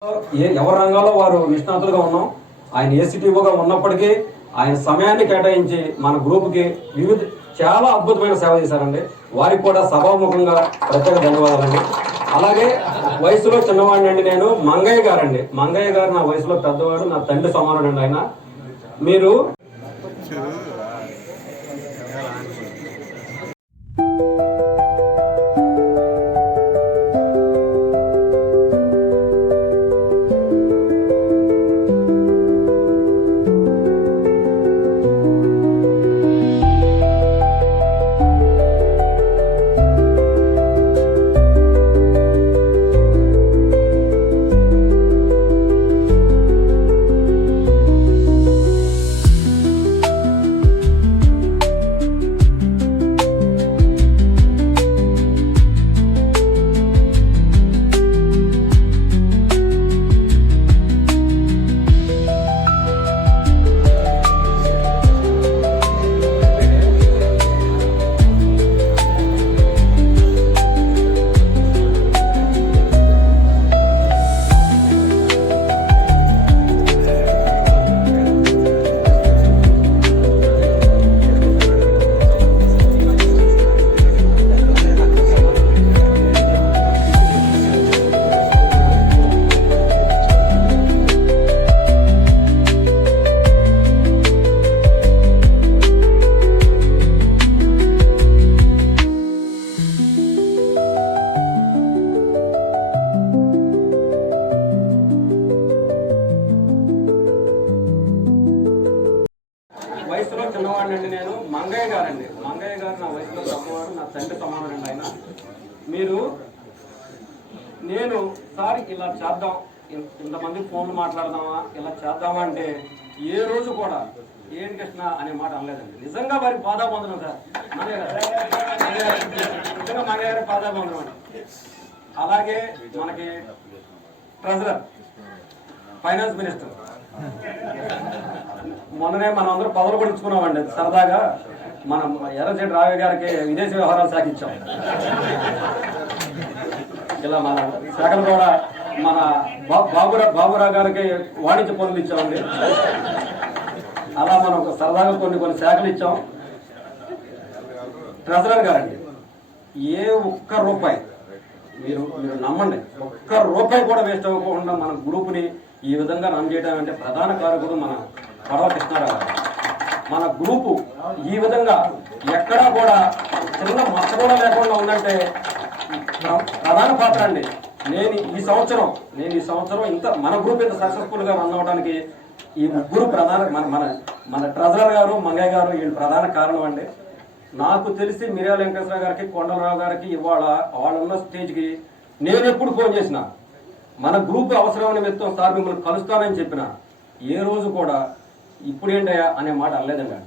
ఎవరి రంగంలో వారు నిష్ణాతులుగా ఉన్నాం. ఆయన ఏసీటీఓగా ఉన్నప్పటికీ ఆయన సమయాన్ని కేటాయించి మన గ్రూప్కి చాలా అద్భుతమైన సేవ చేశారండి. వారికి కూడా సభాముఖంగా ప్రత్యేక ధన్యవాదాలండి. అలాగే వయసులో చిన్నవాడిని అండి నేను. మంగయ్య గారండి. మంగయ్య గారు నా వయసులో పెద్దవాడు, నా తండ్రి సమానుడు అండి ఆయన. మీరు వయసులో చిన్నవాడిని అండి నేను. మంగయ్య గారండి. మంగయ్య గారు నా వయసులో పెద్దవాడు, నా తండ్రి సమానుడు అండి ఆయన. నేను సార్ ఇలా చేద్దాం, ఇంతమంది ఫోన్లు మాట్లాడదామా, ఇలా చేద్దామా అంటే ఏ రోజు కూడా ఏంటి కృష్ణ అనే మాట అనలేదండి. నిజంగా వారికి పాదాబంధనం సార్. మంగయ్య గారు నిజంగా మంగయ్య గారి పాదాబంధనం అండి. అలాగే మనకి ట్రెజరర్, ఫైనాన్స్ మినిస్టర్, మొన్ననే మనం అందరూ పదవులు కూడా ఇచ్చుకున్నామండి సరదాగా. మనం ఎర్రజెడ్డి రావి గారికి విదేశీ వ్యవహారాల శాఖ ఇచ్చాం. ఇలా మన శాఖలు కూడా మన బాబురావు గారికి వాణిజ్య పనులు ఇచ్చామండి. అలా మనం సరదాగా కొన్ని శాఖలు ఇచ్చాం. ట్రెజరర్ గారండి, ఏ ఒక్క రూపాయి మీరు నమ్మండి, ఒక్క రూపాయి కూడా వేస్ట్ అవ్వకుండా మన గ్రూపుని ఈ విధంగా రన్ చేయడం అంటే ప్రధాన కారకుడు మన పడవ కృష్ణారావు గారు. మన గ్రూపు ఈ విధంగా ఎక్కడా కూడా చిన్న మచ్చ కూడా లేకుండా ఉందంటే ప్రధాన పాత్ర అండి. నేను ఈ సంవత్సరం ఇంత మన గ్రూప్ ఇంత సక్సెస్ఫుల్ గా రన్ అవడానికి ఈ ముగ్గురు ప్రధాన మన ట్రెజరర్ గారు, మంగయ్య గారు వీళ్ళు ప్రధాన కారణం అండి. నాకు తెలిసి మిర్యాల వెంకటేశ్వర గారికి, కొండలరావు గారికి ఇవాళ వాళ్ళున్న స్టేజ్కి నేను ఎప్పుడు ఫోన్ చేసిన మన గ్రూప్ అవసరం నిమిత్తం సార్ మిమ్మల్ని కలుస్తానని చెప్పిన ఏ రోజు కూడా ఇప్పుడేంటయ్యా అనే మాట అనలేదండి.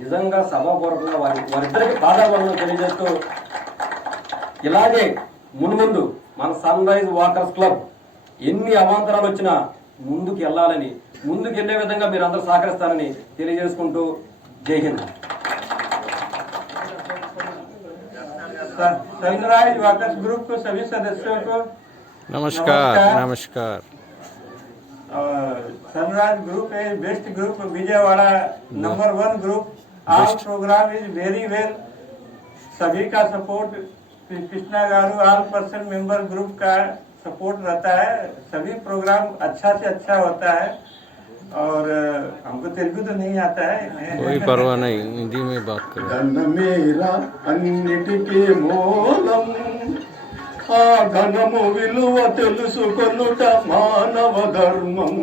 నిజంగా సభాపూర్వకంగా వారిద్దరికి పాదాబంధనం తెలియజేస్తూ ఇలాగే మున్ముందు మన సన్ రైజ్ వాకర్స్ క్లబ్ ఎన్ని అవాంతరాలు వచ్చినా ముందుకు వెళ్ళాలని, ముందుకు వెళ్ళే విధంగా మీరు అందరూ సహకరిస్తారని తెలియజేసుకుంటూ జై హింద్. सनराइज वाकर्स ग्रुप को सभी सदस्यों को नमस्कार। सनराइज ग्रुप है best group, Vijayawada number 1 group. All programme is very well. सभी का सपोर्ट, कृष्णा गारू ऑल पर्सन मेंबर ग्रुप का सपोर्ट रहता है। सभी प्रोग्राम अच्छा से अच्छा होता है। और हमको तेलुगु तो नहीं आता है, कोई परवाह नहीं, हिंदी में बात करो। ధన మేరా అన్నిటికీ మూలం, ఆ ధనము విలువ తెలుసుకొనుట మానవ ధర్మం.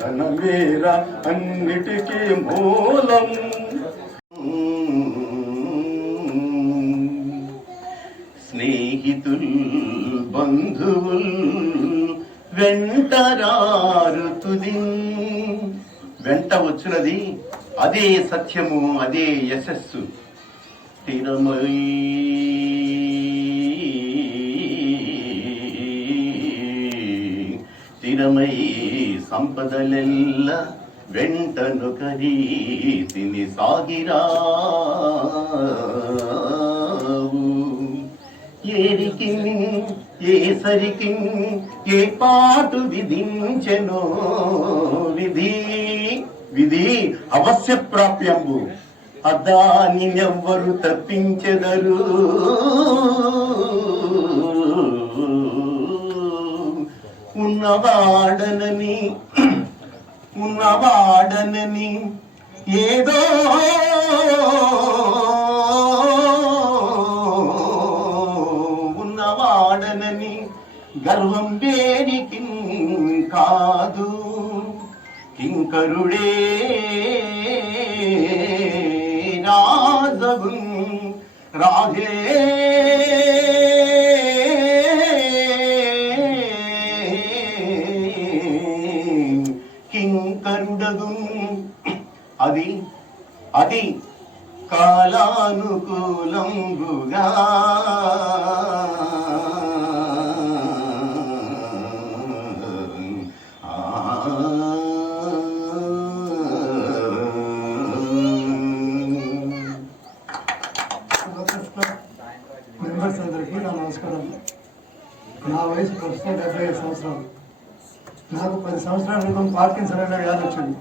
ధన మేరా అన్నిటికీ మూలం. స్నేహితుల్ బంధువుల్ వెంటరారు తుది, వెంట వచ్చినది అదే సత్యము, అదే యశస్సు. స్థిరమై సంపదలెల్ల వెంటను కరీతిని సాగిరావు. ఏరికి ఏ సరికి ఏ పాటు విధించెనో విధి విధి అవశ్య ప్రాప్యంబు అదాని ఎవ్వరు తప్పించెదరు. ఉన్నవాడనని ఏదో ఉన్నవాడనని గర్వం వేరికి కాదు, కింకరుడే రాజగు రాజే కింకరుడగు. అది అది కాలానుకూలంబుగా మెంబర్స్ అందరికీ నా నమస్కారం. నా వయసు ప్రస్తుతం 75 సంవత్సరాలు. నాకు 10 సంవత్సరాల క్రితం పార్కిన్సన్ అనే వ్యాధి వచ్చింది.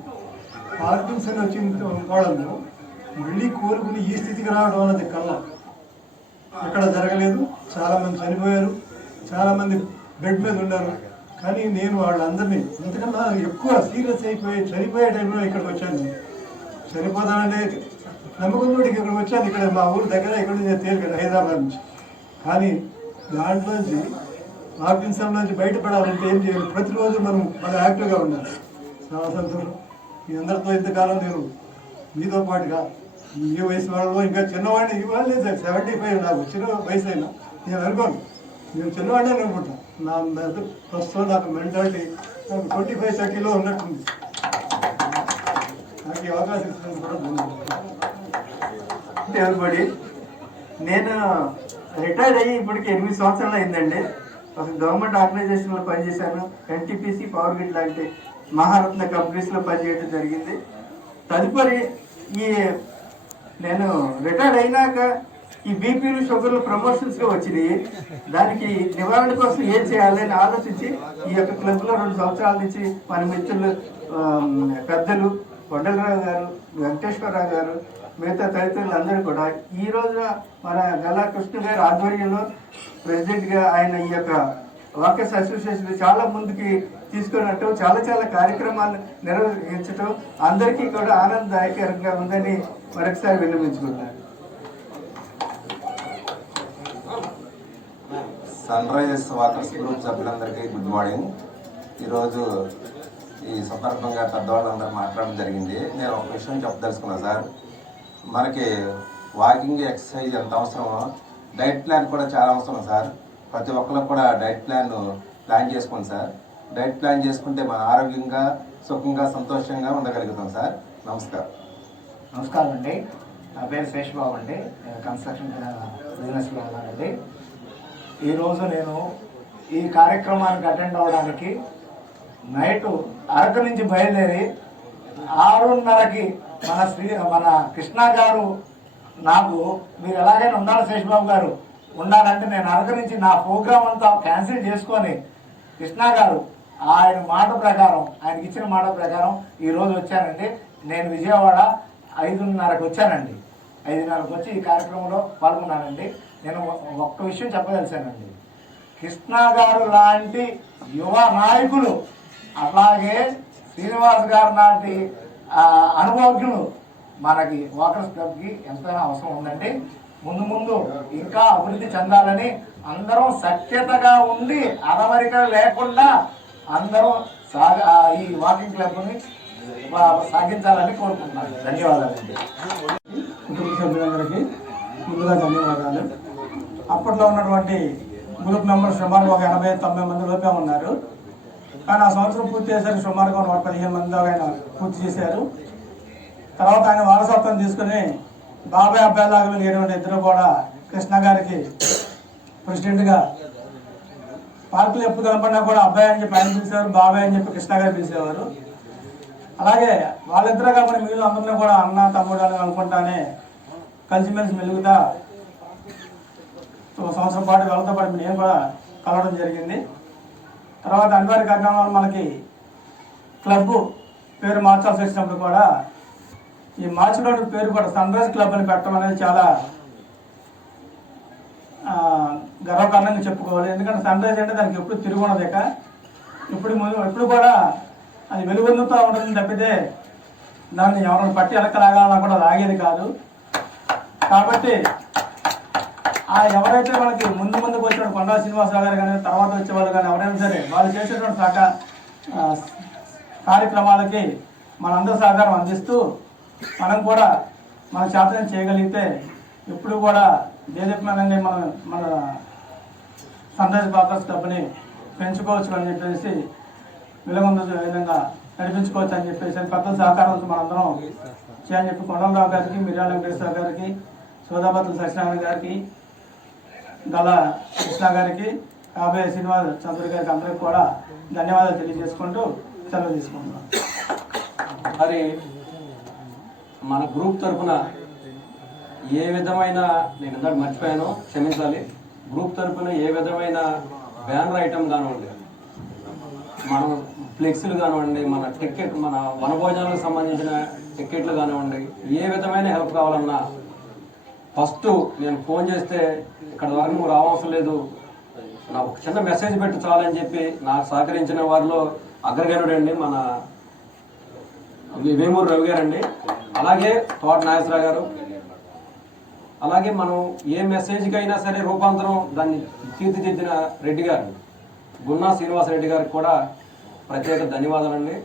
పార్కిన్సన్ వచ్చిన కోవడంలో మళ్ళీ కోలుకుని ఈ స్థితికి రావడం అన్నది కళ్ళ ఎక్కడ జరగలేదు. చాలామంది చనిపోయారు, చాలామంది బెడ్ మీద ఉన్నారు. కానీ నేను వాళ్ళందరినీ ఇంతకన్నా ఎక్కువ సీరియస్ అయిపోయి చనిపోయే టైంలో ఇక్కడికి వచ్చాను. చనిపోతానంటే నమ్మకంతో ఇక్కడికి వచ్చాను. ఇక్కడ మా ఊరు దగ్గర ఇక్కడ నుంచి తేలిక హైదరాబాద్ నుంచి. కానీ దాంట్లోంచి పార్కిన్సన్ నుంచి బయటపడాలంటే ఏం చేయాలి? ప్రతిరోజు మనం యాక్టివ్గా ఉండాలి. చాలా సంతోషం. మీ అందరితో ఇంతకాలం నేను మీతో పాటుగా మీ వయసు వాళ్ళలో ఇంకా చిన్నవాడిని ఇవ్వాలి. 75 నాకు చిన్న వయసు అయినా నేను అనుకోను, నేను చిన్నవాడిని అనుకుంటా. నా ప్రస్తుతం నాకు మెంటాలిటీ నాకు 25-30లో ఉన్నట్టుంది. నాకు ఈ అవకాశం ఇచ్చినందుకు కూడా ఎవరిబడి నేను రిటైర్డ్ అయ్యి ఇప్పటికి 8 సంవత్సరాలు అయిందండి. ఒక గవర్నమెంట్ ఆర్గనైజేషన్లో పనిచేశాను. ఎన్టీపీసీ, పవర్ గ్రిడ్ లాంటి మహారత్న కంపెనీస్లో పనిచేయడం జరిగింది. తదుపరి నేను రిటైర్డ్ అయినాక ఈ బీపీలు, షుగర్లు ప్రమోషన్స్గా వచ్చినాయి. దానికి నివారణ కోసం ఏం చేయాలని ఆలోచించి ఈ యొక్క క్లబ్లో 2 సంవత్సరాల నుంచి మన మిత్రులు పెద్దలు కొండలరావు గారు, వెంకటేశ్వరరావు గారు, మిగతా తదితరులందరూ కూడా ఈ రోజున మన గల్లా కృష్ణ గారి ఆధ్వర్యంలో ప్రెసిడెంట్గా ఆయన ఈ యొక్క వాకర్స్ అసోసియేషన్ చాలా ముందుకి తీసుకున్నట్టు చాలా కార్యక్రమాలు నిర్వహించటం అందరికీ కూడా ఆనందదాయకరంగా ఉందని మరొకసారి విన్నవించుకుంటున్నాను. సన్ రైజర్స్ వాకర్స్ గ్రూప్ సభ్యులందరికీ గుడ్ మార్నింగ్. ఈరోజు ఈ సందర్భంగా పెద్దవాళ్ళందరూ మాట్లాడడం జరిగింది. నేను ఒక విషయం చెప్పదలుచుకున్నాను సార్. మనకి వాకింగ్, ఎక్సర్సైజ్ ఎంత అవసరమో డైట్ ప్లాన్ కూడా చాలా అవసరం సార్. ప్రతి ఒక్కరికి కూడా డైట్ ప్లాన్ చేసుకోండి సార్. డైట్ ప్లాన్ చేసుకుంటే మన ఆరోగ్యంగా, సుఖంగా, సంతోషంగా ఉండగలుగుతాం సార్. నమస్కారం. నమస్కారం అండి. నా పేరు శేషబాబు అండి. నేను కన్స్ట్రక్షన్ బిజినెస్లో ఉన్నానండి. ఈరోజు నేను ఈ కార్యక్రమానికి అటెండ్ అవ్వడానికి నైటు అరకు నుంచి బయలుదేరి 6:30కి మన కృష్ణ గారు నాకు మీరు ఎలాగైనా ఉండాలి శేషబాబు గారు ఉండాలంటే నేను అరకు నుంచి నా ప్రోగ్రామ్ అంతా క్యాన్సిల్ చేసుకొని కృష్ణ గారు ఆయన మాట ప్రకారం, ఆయనకి ఇచ్చిన మాట ప్రకారం ఈరోజు వచ్చానండి. నేను విజయవాడ 5:30కి వచ్చానండి. 5:30కి వచ్చి ఈ కార్యక్రమంలో పాల్గొన్నానండి. నేను ఒక్క విషయం చెప్పదలిచానండి. కృష్ణ గారు లాంటి యువ నాయకులు, అలాగే శ్రీనివాస్ గారు లాంటి అనుభవజ్ఞులు మనకి వాకర్స్ క్లబ్కి ఎంతైనా అవసరం ఉందండి. ముందు ఇంకా అభివృద్ధి చెందాలని అందరం సఖ్యతగా ఉండి అరమరిక లేకుండా అందరూ ఈ వాకింగ్ క్లబ్ని సాగించాలని కోరుకుంటున్నాను. ధన్యవాదాలండి. కుటుంబ సభ్యులందరికీ ముందుగా ధన్యవాదాలు. అప్పట్లో ఉన్నటువంటి గ్రూప్ మెంబర్స్ సుమారు ఒక 80-90 మంది లోపే ఉన్నారు. కానీ ఆ సంవత్సరం పూర్తి చేశారు. సుమారుగా 115 మంది ఆయన పూర్తి చేశారు. తర్వాత ఆయన వారసత్వం తీసుకుని బాబాయ్ అబ్బాయిలాగా వెళ్ళినటువంటి ఇద్దరు కూడా కృష్ణ గారికి ప్రెసిడెంట్గా పార్కులు ఎప్పుడు కనపడినా కూడా అబ్బాయి అని చెప్పి ఆయన పిలిచేవారు, బాబాయ్ అని చెప్పి కృష్ణ గారు పిలిచేవారు. అలాగే వాళ్ళిద్దరు కాకుండా మిగిలిన అందరినీ కూడా అన్న, తమ్ముడు అని అనుకుంటానే కలిసిమెలిసి మెలుగుతా సంవత్సరం పాటు వాళ్ళతో పాటు నేను కూడా కలవడం జరిగింది. తర్వాత అనివార్య కార్యక్రమాలు మనకి క్లబ్ పేరు మార్చాల్సి వచ్చినప్పుడు కూడా ఈ మార్చినటువంటి పేరు కూడా సన్ రైజ్ క్లబ్ అని పెట్టడం అనేది చాలా గర్వకారణంగా చెప్పుకోవాలి. ఎందుకంటే సన్ రైజ్ అంటే దానికి ఎప్పుడు తిరిగి ఉండదు. ఇక ఎప్పుడు కూడా అది వెలుగొందుతూ ఉంటుంది తప్పితే దాన్ని ఎవరైనా పట్టి ఎలకలాగాలన్నా కూడా లాగేది కాదు. కాబట్టి ఎవరైతే మనకి ముందుకు వచ్చిన కొండా శ్రీనివాసరావు గారు కానీ తర్వాత వచ్చే వాళ్ళు కానీ ఎవరైనా సరే వాళ్ళు చేసేటువంటి కార్యక్రమాలకి మనందరూ సహకారం అందిస్తూ మనం కూడా మన శాతం చేయగలిగితే ఎప్పుడు కూడా దేదీప్యమానంగా మన సన్ రైజ్ బ్రోకర్స్ క్లబ్ని పెంచుకోవచ్చు అని చెప్పేసి వెలుగొంద విధంగా నడిపించుకోవచ్చు అని చెప్పేసి పెద్దల సహకారంతో మనందరం చేయని చెప్పి కొండలరావు గారికి, మిర్యాల వెంకటేశ్వర గారికి, సోదాపతుల సత్యనారాయణ గారికి, గల కృష్ణ గారికి, కాబోయే శ్రీనివాస్ చంద్రుడి గారికి అందరికి కూడా ధన్యవాదాలు తెలియజేసుకుంటూ సెలవు తీసుకుంటున్నాం. మరి మన గ్రూప్ తరఫున ఏ విధమైన, నేను ఇందాక మర్చిపోయాను క్షమించాలి, గ్రూప్ తరఫున ఏ విధమైన బ్యానర్ ఐటమ్ కానివ్వండి, మనం ఫ్లెక్సీలు కానివ్వండి, మన టికెట్, మన వనభోజనాలకు సంబంధించిన టికెట్లు కానివ్వండి, ఏ విధమైన హెల్ప్ కావాలన్నా ఫస్ట్ నేను ఫోన్ చేస్తే ఇక్కడ వరకు నువ్వు రావవసరం లేదు, నాకు ఒక చిన్న మెసేజ్ పెట్టి చాలని చెప్పి నాకు సహకరించిన వారిలో అగ్రగణుడు అండి మన వేమూరు రవి గారండి, అలాగే తోట నాగేశ్వరరావు గారు, అలాగే మనం ఏ మెసేజ్కి అయినా సరే రూపాంతరం దాన్ని తీర్చిదిద్దిన రెడ్డి గారు, గున్నా శ్రీనివాసరెడ్డి గారికి కూడా ప్రత్యేక ధన్యవాదాలండి.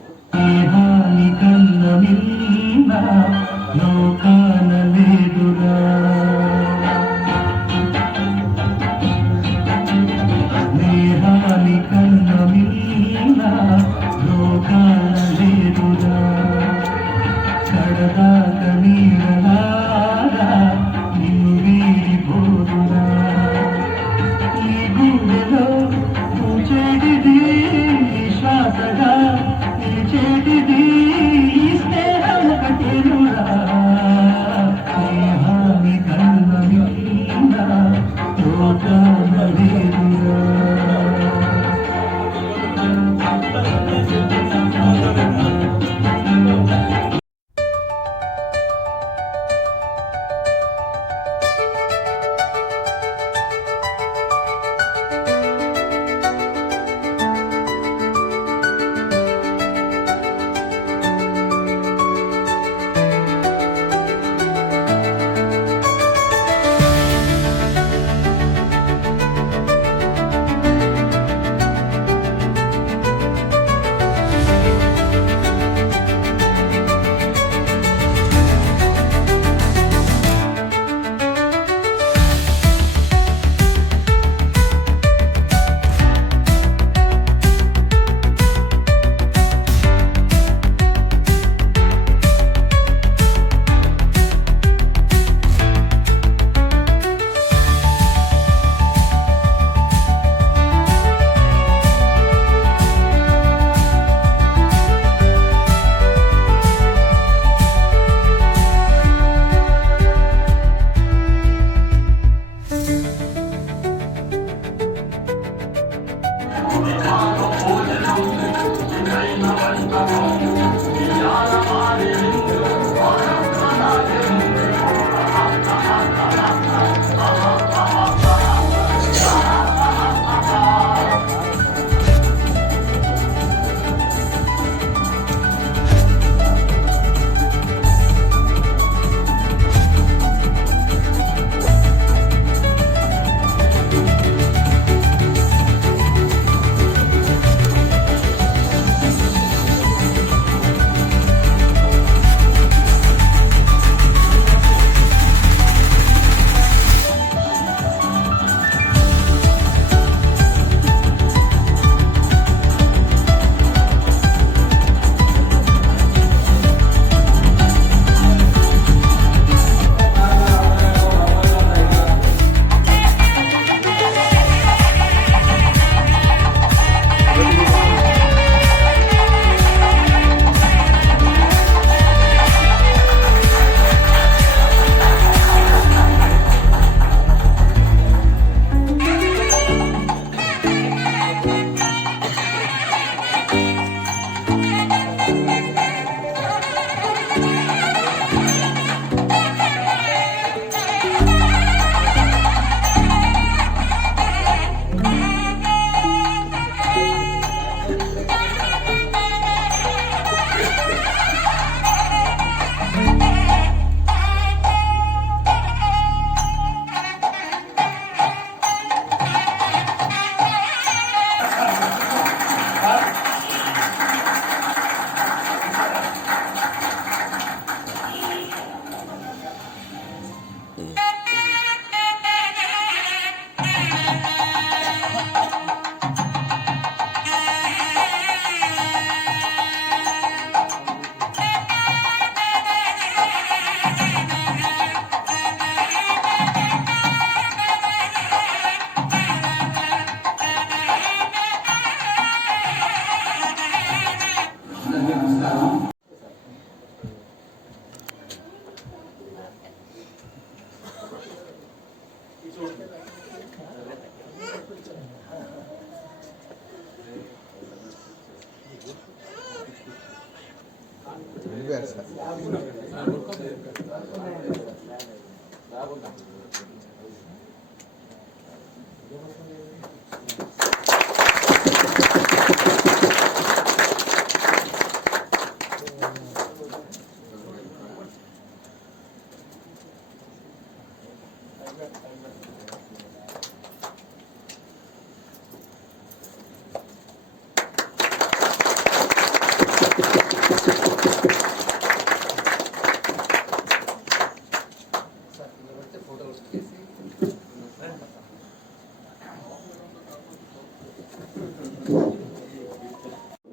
నమస్కారం.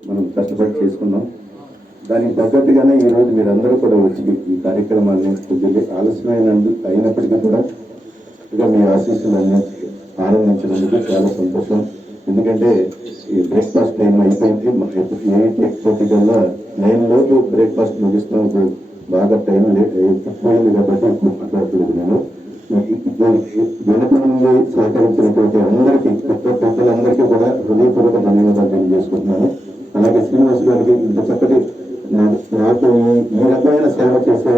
మనం కష్టపడి చేసుకున్నాం. దానికి తగ్గట్టుగానే ఈరోజు మీరందరూ కూడా వచ్చి ఈ కార్యక్రమాన్ని కొద్దిగా అయినప్పటికీ కూడా ఇంకా మీ ఆశీస్సులన్నీ ఆనందించినందుకు చాలా సంతోషం. ఎందుకంటే ఈ బ్రేక్ఫాస్ట్ టైం అయిపోయింది. 8:40 కల్లా 9 లోపు బ్రేక్ఫాస్ట్ ముగిస్తాం. ఇప్పుడు బాగా టైం ఎక్కువైంది కాబట్టి ఇప్పుడు మాట్లాడలేదు. నేను వెనక నుండి సహకరించినటువంటి అందరికీ పెద్దలందరికీ కూడా హృదయపూర్వక ధన్యవాదాలు తెలియజేసుకుంటున్నాను. అలాగే శ్రీనివాస్ గారికి ఇంత చక్కటి నాకు ఈ రకమైన సేవ చేసే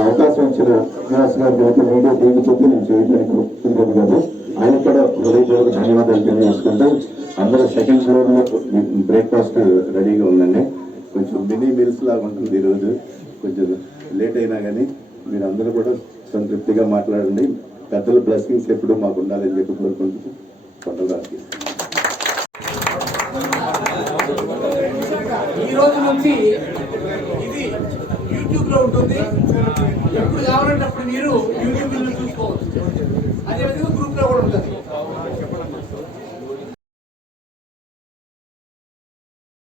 అవకాశం ఇచ్చిన శ్రీనివాస్ గారికి మీడియా టీవీ చెప్పి నేను చేయడానికి కాదు, ఆయన కూడా హృదయపూర్వక ధన్యవాదాలు తెలియజేసుకుంటూ అందరూ సెకండ్ ఫ్లోర్ లో బ్రేక్ఫాస్ట్ రెడీగా ఉందండి. కొంచెం మినీ మీల్స్ లాగా ఉంటుంది ఈరోజు, కొంచెం లేట్ అయినా కానీ మీరు అందరూ కూడా సంతృప్తిగా మాట్లాడండి. పెద్దల బ్లెస్సింగ్స్ ఎప్పుడు మాకు ఉండాలని చెప్పి కోరుకుంటూ కొండలరాజు. ఈ రోజు నుంచి ఇది యూట్యూబ్ లో ఉంటుంది. ఎప్పుడు కావాలంటే అప్పుడు మీరు